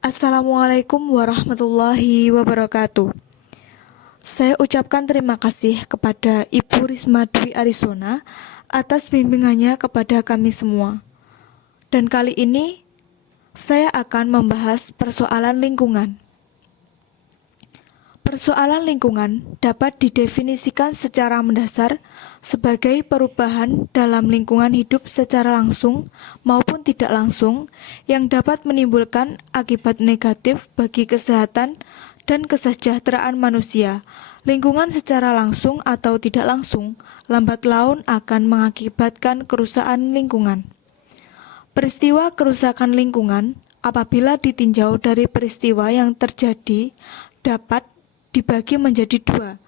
Assalamualaikum warahmatullahi wabarakatuh. Saya ucapkan terima kasih kepada Ibu Risma Dwi Arizona atas bimbingannya kepada kami semua. Dan kali ini saya akan membahas persoalan lingkungan. Persoalan lingkungan dapat didefinisikan secara mendasar sebagai perubahan dalam lingkungan hidup secara langsung maupun tidak langsung yang dapat menimbulkan akibat negatif bagi kesehatan dan kesejahteraan manusia. Lingkungan secara langsung atau tidak langsung, lambat laun akan mengakibatkan kerusakan lingkungan. Peristiwa kerusakan lingkungan apabila ditinjau dari peristiwa yang terjadi dapat dibagi menjadi dua,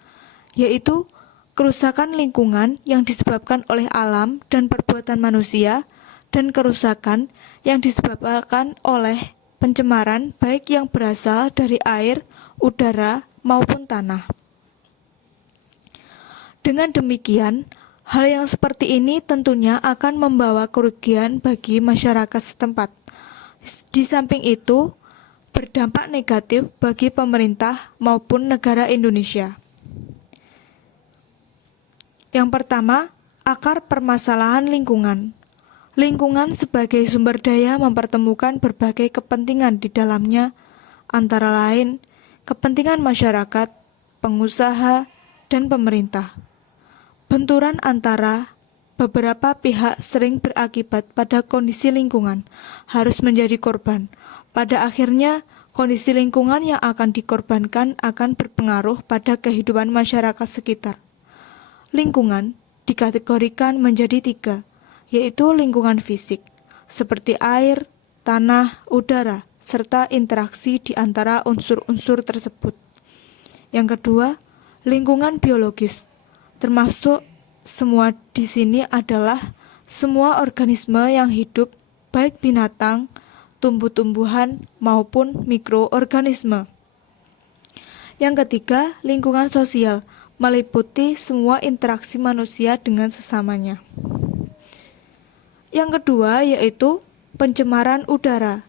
yaitu kerusakan lingkungan yang disebabkan oleh alam dan perbuatan manusia, dan kerusakan yang disebabkan oleh pencemaran baik yang berasal dari air, udara, maupun tanah. Dengan demikian, hal yang seperti ini tentunya akan membawa kerugian bagi masyarakat setempat. Di samping itu, berdampak negatif bagi pemerintah maupun negara Indonesia. Yang pertama, akar permasalahan lingkungan. Lingkungan sebagai sumber daya mempertemukan berbagai kepentingan di dalamnya, antara lain kepentingan masyarakat, pengusaha, dan pemerintah. Benturan antara beberapa pihak sering berakibat pada kondisi lingkungan harus menjadi korban. Pada akhirnya, kondisi lingkungan yang akan dikorbankan akan berpengaruh pada kehidupan masyarakat sekitar. Lingkungan dikategorikan menjadi tiga, yaitu lingkungan fisik, seperti air, tanah, udara, serta interaksi di antara unsur-unsur tersebut. Yang kedua, lingkungan biologis, termasuk semua di sini adalah semua organisme yang hidup, baik binatang, tumbuh-tumbuhan, maupun mikroorganisme. Yang ketiga, lingkungan sosial, meliputi semua interaksi manusia dengan sesamanya. Yang kedua yaitu pencemaran udara.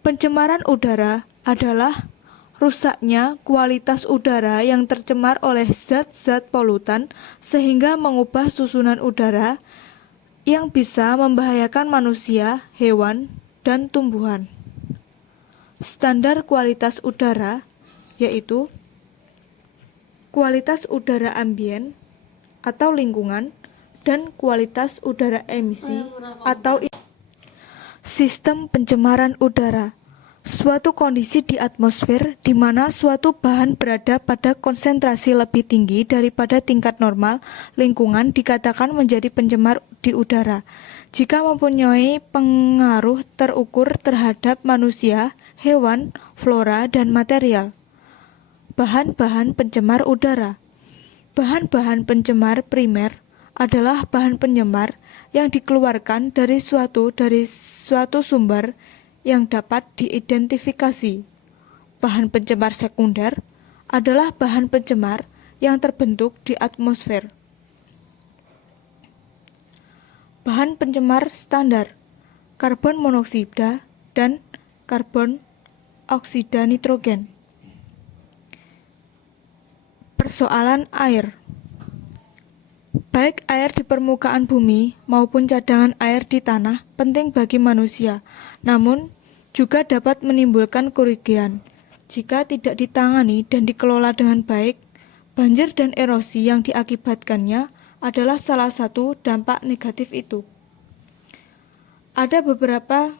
Pencemaran udara adalah rusaknya kualitas udara yang tercemar oleh zat-zat polutan sehingga mengubah susunan udara yang bisa membahayakan manusia, hewan, dan tumbuhan. Standar kualitas udara yaitu kualitas udara ambien atau lingkungan dan kualitas udara emisi atau sistem pencemaran udara. Suatu kondisi di atmosfer di mana suatu bahan berada pada konsentrasi lebih tinggi daripada tingkat normal lingkungan dikatakan menjadi pencemar di udara. Jika mempunyai pengaruh terukur terhadap manusia, hewan, flora, dan material. Bahan-bahan pencemar udara. Bahan-bahan pencemar primer adalah bahan pencemar yang dikeluarkan dari suatu sumber yang dapat diidentifikasi. Bahan pencemar sekunder adalah bahan pencemar yang terbentuk di atmosfer. Bahan pencemar standar, karbon monoksida dan karbon oksida nitrogen. Persoalan air. Baik air di permukaan bumi maupun cadangan air di tanah penting bagi manusia, namun juga dapat menimbulkan kerugian. Jika tidak ditangani dan dikelola dengan baik, banjir dan erosi yang diakibatkannya adalah salah satu dampak negatif itu. Ada beberapa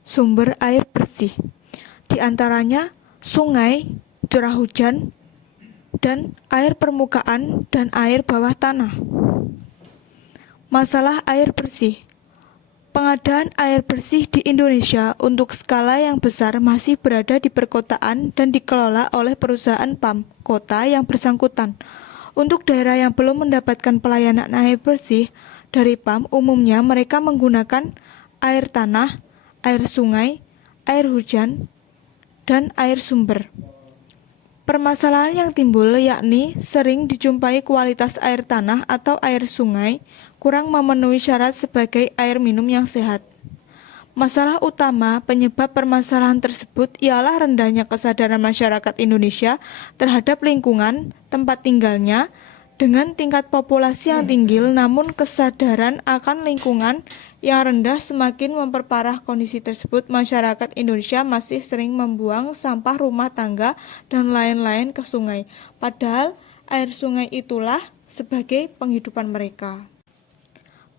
sumber air bersih, di antaranya sungai, curah hujan, dan air permukaan dan air bawah tanah. Masalah air bersih. Pengadaan air bersih di Indonesia untuk skala yang besar masih berada di perkotaan dan dikelola oleh perusahaan PAM kota yang bersangkutan. Untuk daerah yang belum mendapatkan pelayanan air bersih dari PAM, umumnya mereka menggunakan air tanah, air sungai, air hujan, dan air sumber. Permasalahan yang timbul yakni sering dijumpai kualitas air tanah atau air sungai kurang memenuhi syarat sebagai air minum yang sehat. Masalah utama penyebab permasalahan tersebut ialah rendahnya kesadaran masyarakat Indonesia terhadap lingkungan tempat tinggalnya. Dengan tingkat populasi yang tinggi, namun kesadaran akan lingkungan yang rendah semakin memperparah kondisi tersebut. Masyarakat Indonesia masih sering membuang sampah rumah tangga dan lain-lain ke sungai, padahal air sungai itulah sebagai penghidupan mereka.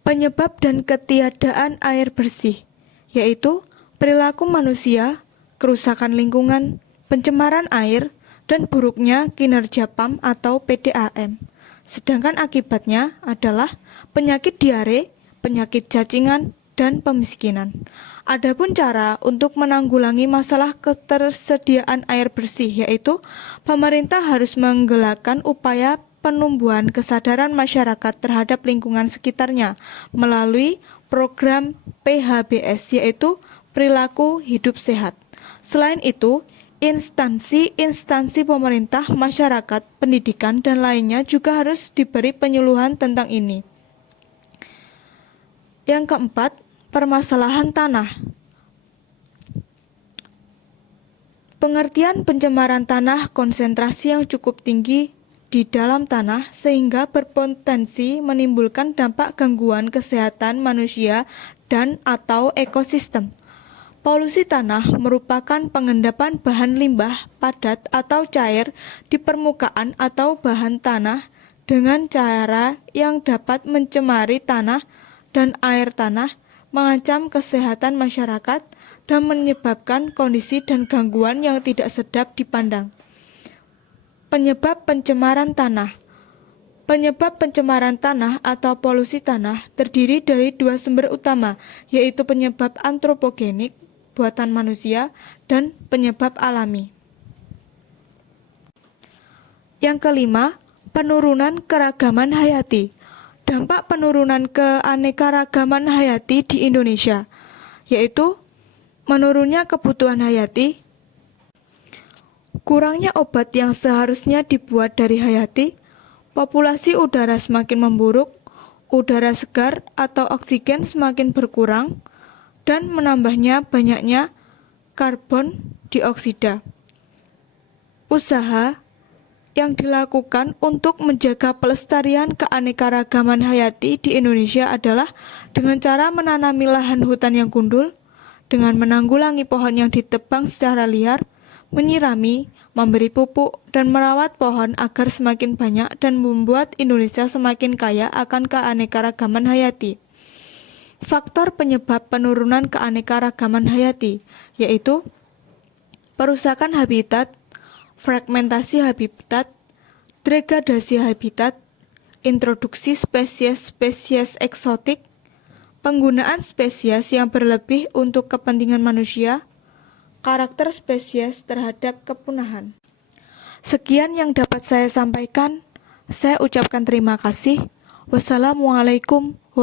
Penyebab dan ketiadaan air bersih, yaitu perilaku manusia, kerusakan lingkungan, pencemaran air, dan buruknya kinerja PAM atau PDAM. Sedangkan akibatnya adalah penyakit diare, penyakit cacingan, dan pemiskinan. Adapun cara untuk menanggulangi masalah ketersediaan air bersih, yaitu pemerintah harus menggalakkan upaya penumbuhan kesadaran masyarakat terhadap lingkungan sekitarnya melalui program PHBS, yaitu perilaku hidup sehat. Selain itu, instansi-instansi pemerintah, masyarakat, pendidikan, dan lainnya juga harus diberi penyuluhan tentang ini. Yang keempat, permasalahan tanah. Pengertian pencemaran tanah konsentrasi yang cukup tinggi di dalam tanah sehingga berpotensi menimbulkan dampak gangguan kesehatan manusia dan atau ekosistem. Polusi tanah merupakan pengendapan bahan limbah padat atau cair di permukaan atau bahan tanah dengan cara yang dapat mencemari tanah dan air tanah, mengancam kesehatan masyarakat, dan menyebabkan kondisi dan gangguan yang tidak sedap dipandang. Penyebab pencemaran tanah. Penyebab pencemaran tanah atau polusi tanah terdiri dari dua sumber utama, yaitu penyebab antropogenik, buatan manusia, dan penyebab alami. Yang kelima, penurunan keragaman hayati. Dampak penurunan keanekaragaman hayati di Indonesia, yaitu menurunnya kebutuhan hayati, kurangnya obat yang seharusnya dibuat dari hayati, populasi udara semakin memburuk, udara segar atau oksigen semakin berkurang, dan menambahnya banyaknya karbon dioksida. Usaha yang dilakukan untuk menjaga pelestarian keanekaragaman hayati di Indonesia adalah dengan cara menanami lahan hutan yang gundul, dengan menanggulangi pohon yang ditebang secara liar, menyirami, memberi pupuk, dan merawat pohon agar semakin banyak dan membuat Indonesia semakin kaya akan keanekaragaman hayati. Faktor penyebab penurunan keanekaragaman hayati, yaitu perusakan habitat, fragmentasi habitat, degradasi habitat, introduksi spesies-spesies eksotik, penggunaan spesies yang berlebih untuk kepentingan manusia, karakter spesies terhadap kepunahan. Sekian yang dapat saya sampaikan. Saya ucapkan terima kasih. Wassalamualaikum